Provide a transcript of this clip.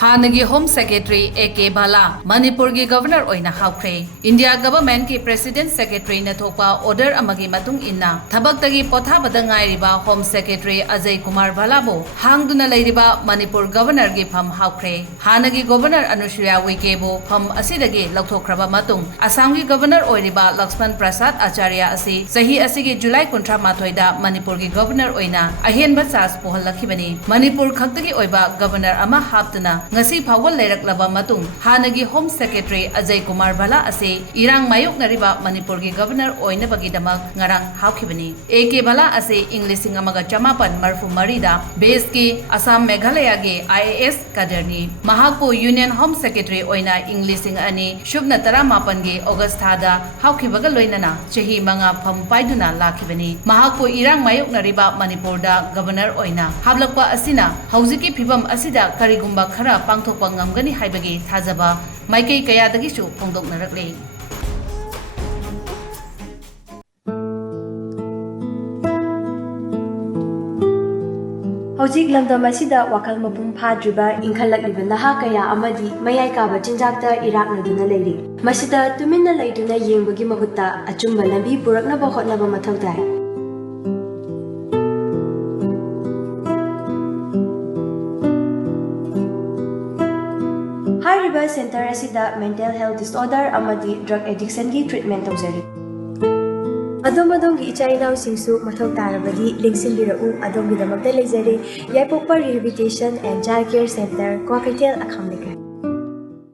Hannagi Home Secretary A.K. Valla Manipurgi Governor Oina Hapkhre India Government ki President Secretary na thokpa order amagi matung inna thabaktagi pothabada ngairiba Home Secretary Ajay Kumar Valla bo hangduna leiriba Manipur Governor gi pham Hapkhre Hannagi Governor Anushriya Uike bo pham asidagi lauthokraba matung Assam gi Governor oiriba Lakshman Prasad Acharya asi sahi asigi July 18 da Manipur gi Governor oina ahenba charge pohalakhibani Manipur khaktagi oiba Governor ama haptuna ngasi phawal leiraklaba matung Hannagi Home Secretary Ajay Kumar Valla ase irang mayuk nariba Manipur gi Governor oina bagi damak ngarang hawkhibani A.K. Valla ase Englishing amaga chamapan marfu marida base ki Assam Meghalaya ge IAS kaderni mahakpo Union Home Secretary oina Englishing ani shubna tara mapan ge August thada hawkhibaga loinana chahi manga pham paiduna lakhibani mahakpo irang mayuk nariba Manipur da Governor oina hablakpa asina haujiki phibam asida karigumba khara pangthokpa ngamgani haibagi thajaba maikei kayadagi su phongdoknarakle Hojik lamdam asida wakal mapung phadriba inkhalakliba naha kaya amadi mayai kaba chinjakta iraknaduna leiri masida tuminna leiduna yengbagi mahutta achumba lambi puraknaba hotnaba mathau tai Hariba center asida mental health disorder amadi drug addiction gi treatment tawjari Adom-adom gi ichainaw singsu mathau tarabadi lingsinbirau adom gidamakta leizari Yaipokpa Rehabilitation and Child Care Center Kwakaitel Akhamlikra